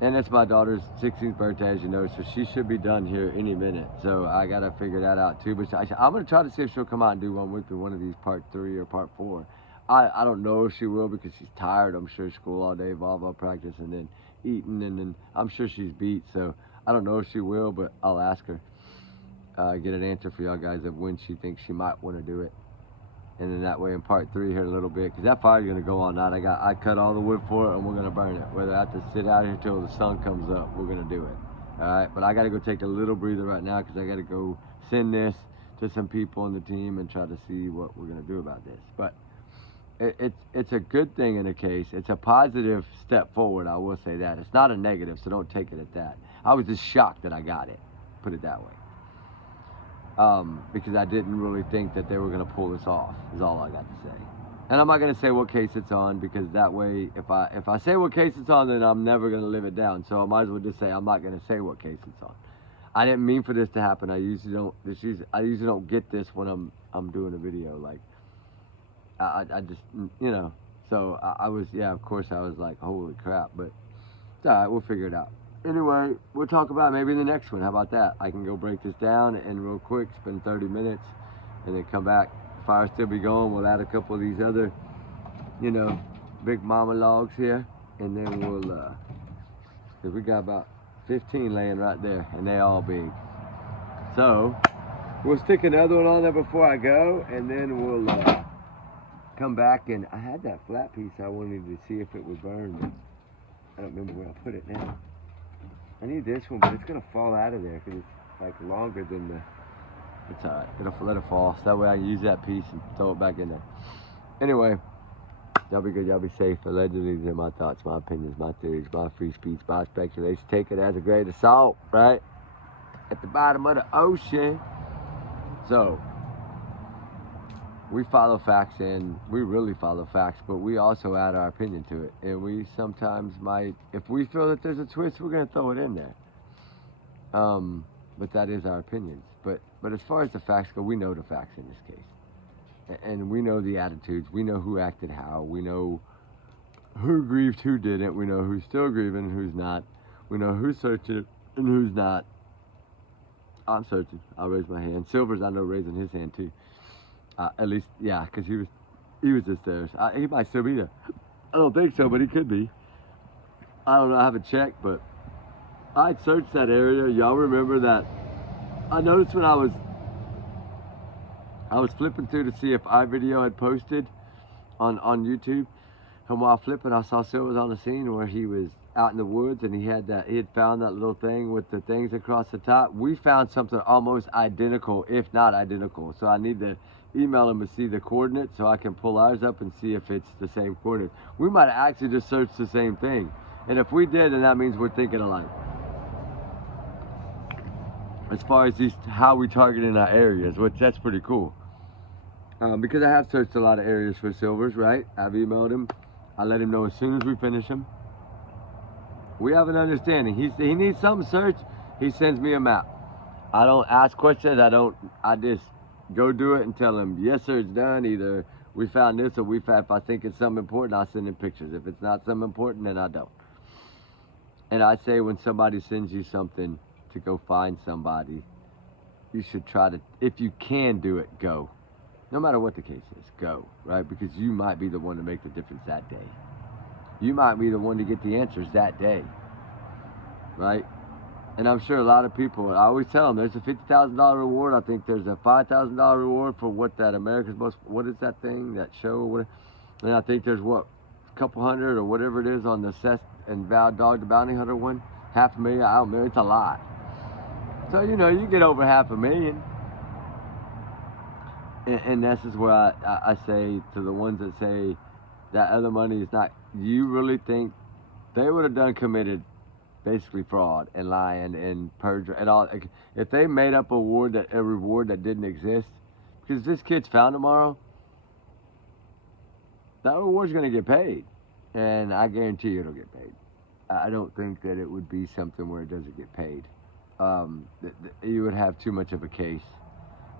and it's my daughter's 16th birthday, as you know, so she should be done here any minute. So I got to figure that out too. But I'm going to try to see if she'll come out and do one with me, one of these part 3 or part 4. I don't know if she will, because she's tired. I'm sure school all day, volleyball practice, and then eating, and then I'm sure she's beat. So I don't know if she will, but I'll ask her. Get an answer for y'all guys of when she thinks she might want to do it. And then that way in part 3 here in a little bit, because that fire's gonna go all night. I cut all the wood for it, and we're gonna burn it. Whether I have to sit out here till the sun comes up, we're gonna do it. All right, but I gotta go take a little breather right now, because I gotta go send this to some people on the team and try to see what we're gonna do about this. But it's a good thing in a case. It's a positive step forward, I will say that. It's not a negative, so don't take it at that. I was just shocked that I got it, put it that way. Because I didn't really think that they were going to pull this off, is all I got to say. And I'm not going to say what case it's on, because that way, if I say what case it's on, then I'm never going to live it down. So I might as well just say I'm not going to say what case it's on. I didn't mean for this to happen. I usually don't get this when I'm doing a video. Like, I just, you know. So I was, yeah, of course I was like, holy crap. But it's all right, we'll figure it out. Anyway, we'll talk about maybe the next one. How about that? I can go break this down and real quick, spend 30 minutes, and then come back. The fire still be going. We'll add a couple of these other, you know, big mama logs here, and then we'll, cause we got about 15 laying right there, and they all big. So we'll stick another one on there before I go, and then we'll come back. And I had that flat piece I wanted to see if it would burn, but I don't remember where I put it now. I need this one, but it's gonna fall out of there because it's like longer than the. It's alright. It'll let it fall, so that way I can use that piece and throw it back in there. Anyway, y'all be good, y'all be safe. Allegedly, these are my thoughts, my opinions, my theories, my free speech, my speculation. Take it as a grain of salt, right? At the bottom of the ocean. So, we follow facts, and we really follow facts, but we also add our opinion to it. And we sometimes might, if we feel that there's a twist, we're going to throw it in there. But that is our opinions. But as far as the facts go, we know the facts in this case. And we know the attitudes. We know who acted how. We know who grieved, who didn't. We know who's still grieving and who's not. We know who's searching and who's not. I'm searching. I'll raise my hand. Silver's, I know, raising his hand too. At least, yeah, because he was just there. He might still be there. I don't think so, but he could be. I don't know. I haven't checked, but I searched that area. Y'all remember that? I noticed when I was flipping through to see if iVideo had posted on YouTube, and while flipping, I saw Silver's on the scene where he was out in the woods, and he had found that little thing with the things across the top. We found something almost identical, if not identical. So I need to email him to see the coordinates so I can pull ours up and see if it's the same coordinates. We might have actually just searched the same thing, and if we did, then that means we're thinking alike. As far as how we target in our areas, which that's pretty cool. Because I have searched a lot of areas for Silvers, right? I've emailed him. I let him know as soon as we finish him. We have an understanding. He needs something searched, he sends me a map. I don't ask questions. I just go do it and tell him, yes sir, it's done. Either we found this or if I think it's something important, I'll send him pictures. If it's not something important, then I don't. And I say when somebody sends you something to go find somebody, you should try to, if you can do it, go. No matter what the case is, go, right? Because you might be the one to make the difference that day. You might be the one to get the answers that day, right? And I'm sure a lot of people, I always tell them, there's a $50,000 reward. I think there's a $5,000 reward for what that America's Most, what is that thing, that show? What? And I think there's a couple hundred or whatever it is on the Seth and Val Dog the Bounty Hunter one. $500,000, I don't know, it's a lot. So, you get over $500,000. And this is where I say to the ones that say that other money is not, you really think they would have committed basically fraud and lying and perjury and all. If they made up a reward that didn't exist, because this kid's found tomorrow, that reward's going to get paid. And I guarantee you it'll get paid. I don't think that it would be something where it doesn't get paid. You would have too much of a case.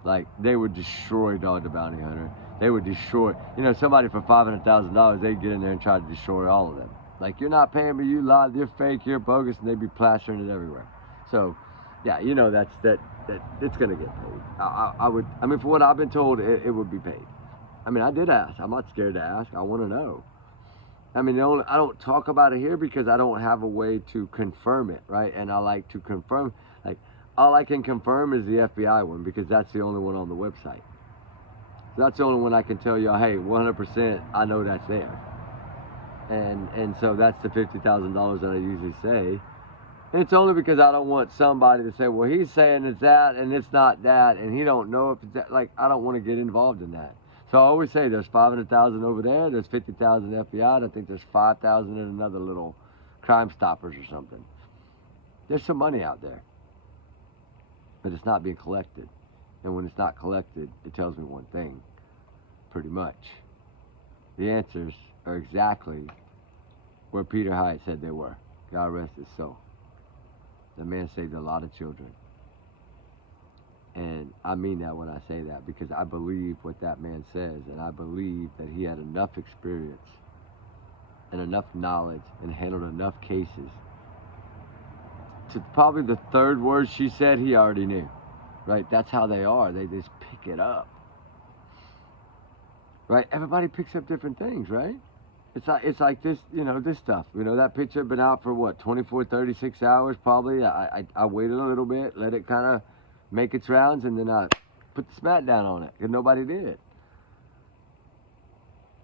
Like, they would destroy Dog the Bounty Hunter. They would destroy, somebody for $500,000, they'd get in there and try to destroy all of them. Like, you're not paying me, you lied, you're fake, you're bogus, and they'd be plastering it everywhere. So, yeah, that it's gonna get paid. I mean, for what I've been told, it would be paid. I mean, I did ask. I'm not scared to ask. I want to know. I mean, I don't talk about it here because I don't have a way to confirm it, right? And I like to confirm, like, all I can confirm is the FBI one because that's the only one on the website. So that's the only one I can tell you, hey, 100%, I know that's there. And so that's the $50,000 that I usually say. And it's only because I don't want somebody to say, well, he's saying it's that and it's not that, and he don't know if it's that. Like, I don't want to get involved in that. So I always say there's 500,000 over there, there's 50,000 FBI, and I think there's 5,000 in another little Crime Stoppers or something. There's some money out there, but it's not being collected. And when it's not collected, it tells me one thing, pretty much. The answers are exactly where Peter Hyatt said they were. God rest his soul. The man saved a lot of children. And I mean that when I say that, because I believe what that man says, and I believe that he had enough experience and enough knowledge and handled enough cases to probably the third word she said he already knew, right? That's how they are. They just pick it up, right? Everybody picks up different things, right? It's like this, this stuff. That picture had been out for what, 24, 36 hours probably. I waited a little bit, let it kind of make its rounds, and then I put the smack down on it, because nobody did.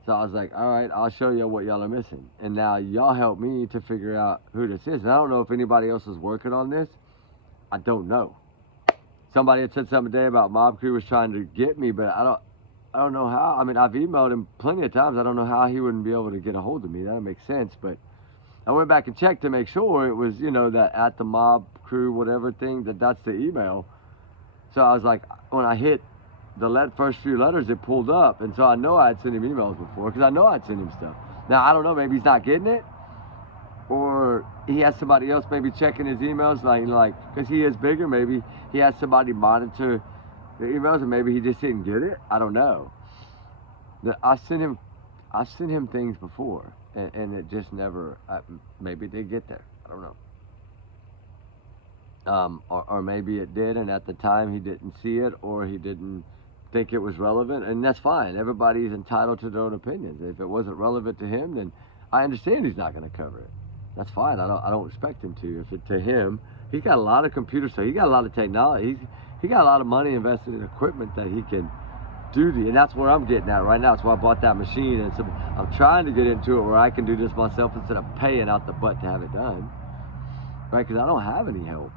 So I was like, all right, I'll show you what y'all are missing. And now y'all help me to figure out who this is. And I don't know if anybody else is working on this. I don't know. Somebody had said something today about Mob Crew was trying to get me, but I don't know how. I mean, I've emailed him plenty of times. I don't know how he wouldn't be able to get a hold of me. That makes sense. But I went back and checked to make sure it was, that at the mob crew, whatever thing, that's the email. So I was like, when I hit the first few letters, it pulled up. And so I know I had sent him emails before because I know I'd sent him stuff. Now, I don't know. Maybe he's not getting it. Or he has somebody else maybe checking his emails, because he is bigger. Maybe he has somebody monitor the emails, and maybe he just didn't get it. I don't know. I sent him things before, and it just never. Maybe it did get there. I don't know. Or maybe it did, and at the time he didn't see it, or he didn't think it was relevant, and that's fine. Everybody's entitled to their own opinions. If it wasn't relevant to him, then I understand he's not going to cover it. That's fine. I don't expect him to. If it to him, he's got a lot of computer stuff. He got a lot of technology. He got a lot of money invested in equipment that he can do and that's where I'm getting at right now. That's why I bought that machine, and so I'm trying to get into it where I can do this myself instead of paying out the butt to have it done, right? Because I don't have any help.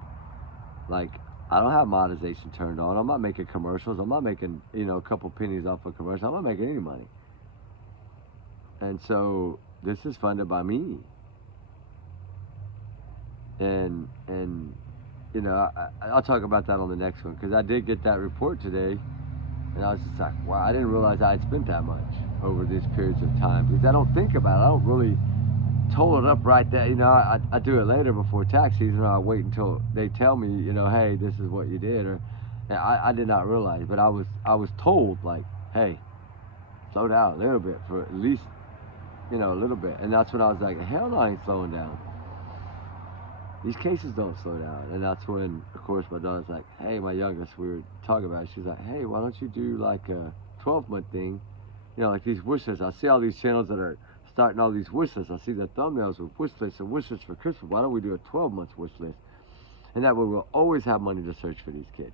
Like, I don't have monetization turned on. I'm not making commercials. I'm not making a couple pennies off a commercial. I'm not making any money, and so this is funded by me. And I'll talk about that on the next one, because I did get that report today, and I was just like, wow, I didn't realize I had spent that much over these periods of time, because I don't think about it. I don't really total it up right there. I do it later before tax season, or I wait until they tell me, hey, this is what you did, or I did not realize, but I was told, like, hey, slow down a little bit for at least, a little bit. And that's when I was like, hell no, I ain't slowing down. These cases don't slow down. And that's when, of course, my daughter's like, hey, my youngest, we were talking about it. She's like, hey, why don't you do like a 12-month thing? Like these wish lists. I see all these channels that are starting all these wish lists. I see the thumbnails with wish lists and wish lists for Christmas. Why don't we do a 12-month wish list? And that way we'll always have money to search for these kids.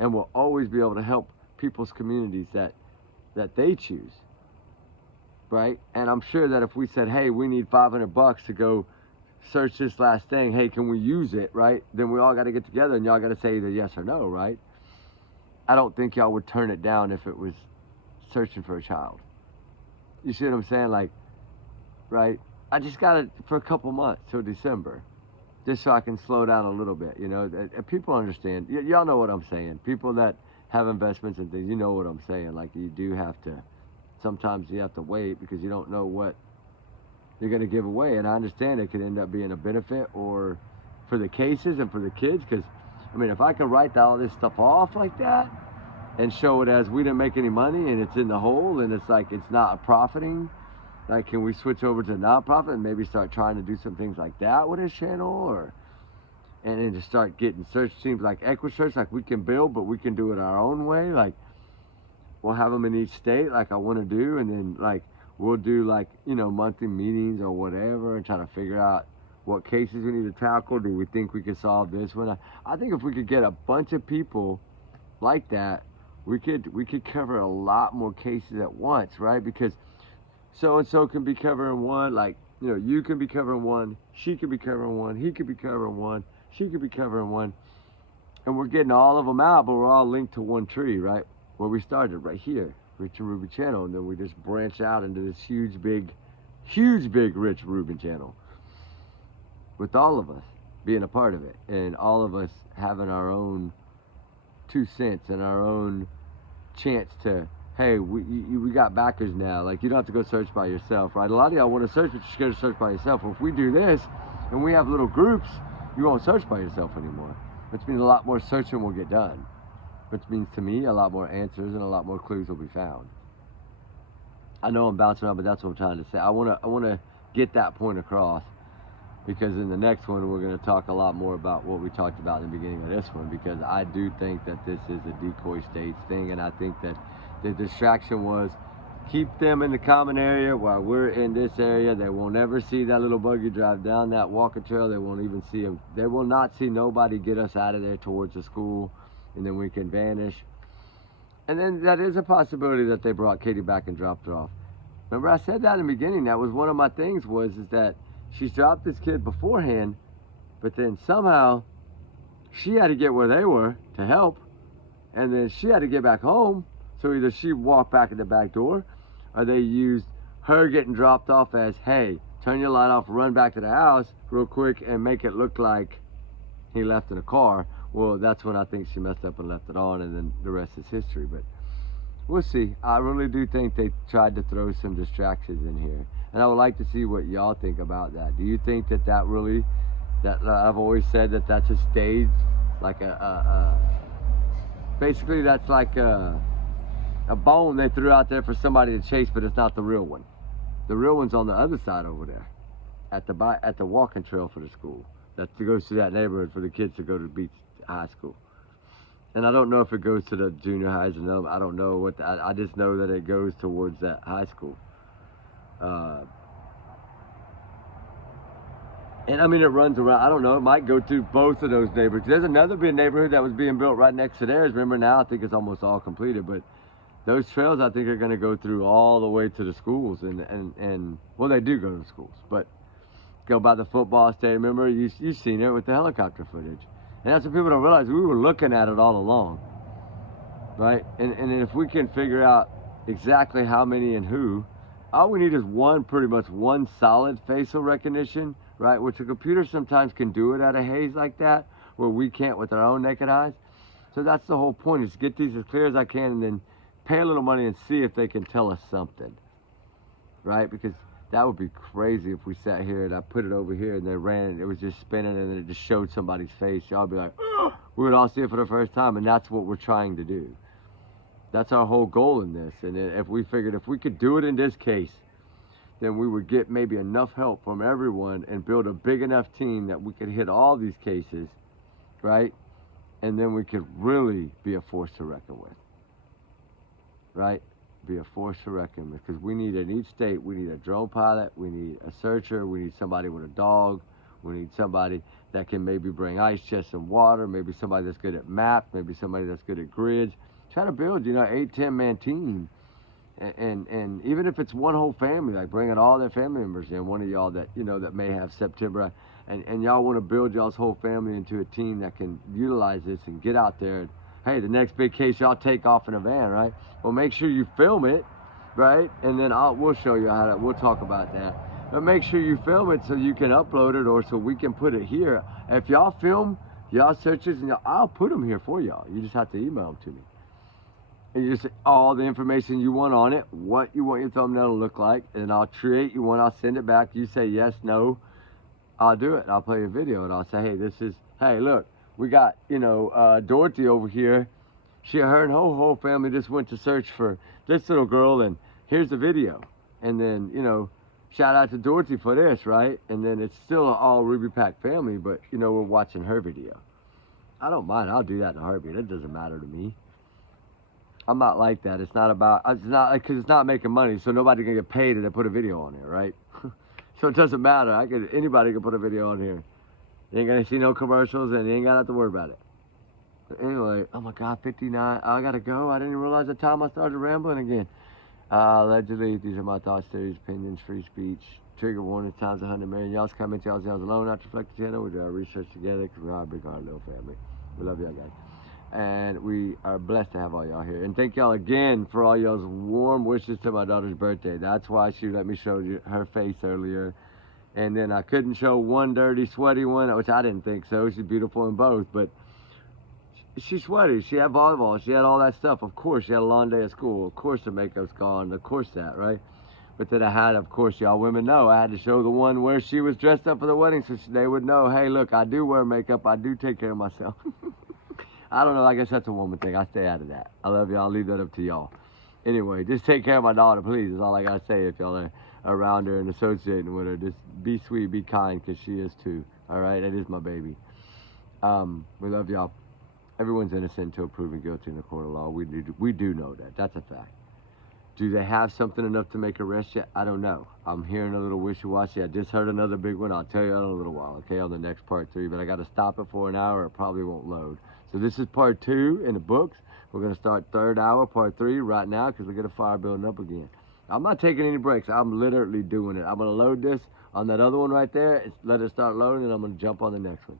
And we'll always be able to help people's communities that they choose, right? And I'm sure that if we said, hey, we need $500 to go search this last thing, hey, can we use it, right? Then we all got to get together and y'all got to say either yes or no, right? I don't think y'all would turn it down if it was searching for a child. You see what I'm saying? Like, right? I just got it for a couple months till December, just so I can slow down a little bit. People understand. Y'all know what I'm saying. People that have investments and things, you know what I'm saying. Like, you do have to, sometimes you have to wait because you don't know what you're going to give away. And I understand it could end up being a benefit or for the cases and for the kids, because if I can write all this stuff off like that and show it as we didn't make any money and it's in the hole and it's like it's not profiting, like, can we switch over to nonprofit and maybe start trying to do some things like that with his channel, and then just start getting search teams like EquiSearch, like we can build, but we can do it our own way. Like, we'll have them in each state, like I want to do, and then like we'll do like, monthly meetings or whatever and try to figure out what cases we need to tackle. Do we think we could solve this one? I think if we could get a bunch of people like that, we could cover a lot more cases at once, right? Because so-and-so can be covering one, like, you can be covering one, she could be covering one, he could be covering one, she could be covering one. And we're getting all of them out, but we're all linked to one tree, right? Where we started, right here. Rich and Ruben channel, and then we just branch out into this huge big Rich Ruben channel with all of us being a part of it and all of us having our own 2 cents and our own chance to, hey, we got backers now. Like, you don't have to go search by yourself, right? A lot of y'all want to search, but you're scared to search by yourself. Well, if we do this and we have little groups, you won't search by yourself anymore, which means a lot more searching will get done. Which means to me a lot more answers and a lot more clues will be found. I know I'm bouncing around, but that's what I'm trying to say. I wanna get that point across, because in the next one we're gonna talk a lot more about what we talked about in the beginning of this one, because I do think that this is a decoy states thing, and I think that the distraction was keep them in the common area while we're in this area. They will never see that little buggy drive down that walking trail. They won't even see them. They will not see nobody get us out of there towards the school, and then we can vanish. And then that is a possibility that they brought Katie back and dropped her off. Remember, I said that in the beginning. That was one of my things, is that she's dropped this kid beforehand, but then somehow she had to get where they were to help, and then she had to get back home. So either she walked back at the back door, or they used her getting dropped off as, hey, turn your light off, run back to the house real quick and make it look like he left in a car. Well, that's when I think she messed up and left it on, and then the rest is history. But we'll see. I really do think they tried to throw some distractions in here. And I would like to see what y'all think about that. Do you think that really, that I've always said that that's a stage, like basically that's like a bone they threw out there for somebody to chase, but it's not the real one. The real one's on the other side over there, at the walking trail for the school that goes to that neighborhood for the kids to go to Beach High School. And I don't know if it goes to the junior highs and I don't know what. I just know that it goes towards that high school. And I mean, it runs around. I don't know. It might go through both of those neighborhoods. There's another big neighborhood that was being built right next to theirs. Remember, now I think it's almost all completed, but those trails I think are going to go through all the way to the schools, and well, they do go to the schools, but go by the football stadium. Remember, you've seen it with the helicopter footage, and that's what people don't realize. We were looking at it all along, right? And if we can figure out exactly how many and who, all we need is pretty much one solid facial recognition, right? Which a computer sometimes can do it at a haze like that, where we can't with our own naked eyes. So that's the whole point, is get these as clear as I can and then pay a little money and see if they can tell us something, right? Because that would be crazy if we sat here and I put it over here and they ran it, it was just spinning and then it just showed somebody's face. Y'all be like, oh! We would all see it for the first time, and that's what we're trying to do. That's our whole goal in this. And if we figured if we could do it in this case, then we would get maybe enough help from everyone and build a big enough team that we could hit all these cases, right? And then we could really be a force to reckon with, right? Be a force to reckon with, because we need, in each state, we need a drone pilot, we need a searcher, we need somebody with a dog, we need somebody that can maybe bring ice chests and water, maybe somebody that's good at maps, maybe somebody that's good at grids. Try to build, 8-10 man team. And even if it's one whole family, like bringing all their family members in, one of y'all that, that may have September, and y'all want to build y'all's whole family into a team that can utilize this and get out there. And, hey, the next big case, y'all take off in a van, right? Well, make sure you film it, right? And then we'll show you we'll talk about that. But make sure you film it so you can upload it, or so we can put it here. If y'all film y'all searches, and I'll put them here for y'all. You just have to email them to me. And you just all the information you want on it, what you want your thumbnail to look like, and I'll create you one. I'll send it back. You say yes, no, I'll do it. I'll play a video and I'll say, hey, look, we got Dorothy over here. Her and her whole family just went to search for this little girl, and here's the video. And then shout out to Dorothy for this, right? And then it's still an all Ruby Pack family, but we're watching her video. I don't mind. I'll do that in a heartbeat. It doesn't matter to me. I'm not like that. It's not because it's not making money, so nobody can get paid to put a video on here, right? So it doesn't matter. Anybody can put a video on here. You ain't gonna see no commercials, and you ain't gotta have to worry about it. But anyway, oh my God, 59. I gotta go. I didn't realize the time I started rambling again. Allegedly, these are my thoughts, theories, opinions, free speech. Trigger warning, times 100 million. Y'all's comments, y'all's alone, not to reflect the channel. We do our research together because we are a big, hard little family. We love y'all guys. And we are blessed to have all y'all here. And thank y'all again for all y'all's warm wishes to my daughter's birthday. That's why she let me show you her face earlier. And then I couldn't show one dirty, sweaty one, which I didn't think so. She's beautiful in both, but she's sweaty. She had volleyball. She had all that stuff. Of course, she had a long day at school. Of course, the makeup's gone. Of course that, right? But then I had, of course, y'all women know, I had to show the one where she was dressed up for the wedding so they would know, hey, look, I do wear makeup. I do take care of myself. I don't know. I guess that's a woman thing. I stay out of that. I love y'all. I'll leave that up to y'all. Anyway, just take care of my daughter, please. That's all I got to say. If y'all are around her and associating with her, just be sweet, be kind, because she is too. All right? That is my baby. We love y'all. Everyone's innocent until proven guilty in the court of law. We do know that. That's a fact. Do they have something enough to make arrest yet? I don't know. I'm hearing a little wishy-washy. I just heard another big one. I'll tell you in a little while, okay, on the next part 3. But I got to stop it for an hour. It probably won't load. So this is part 2 in the books. We're going to start 3rd hour, part 3 right now, because we get a fire building up again. I'm not taking any breaks. I'm literally doing it. I'm going to load this on that other one right there. Let it start loading, and I'm going to jump on the next one.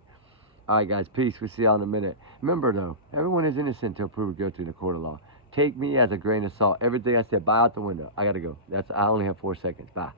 All right, guys, peace. We'll see y'all in a minute. Remember, though, everyone is innocent until proven guilty in the court of law. take me as a grain of salt. Everything I said, bye out the window. I gotta go. I only have 4 seconds. Bye.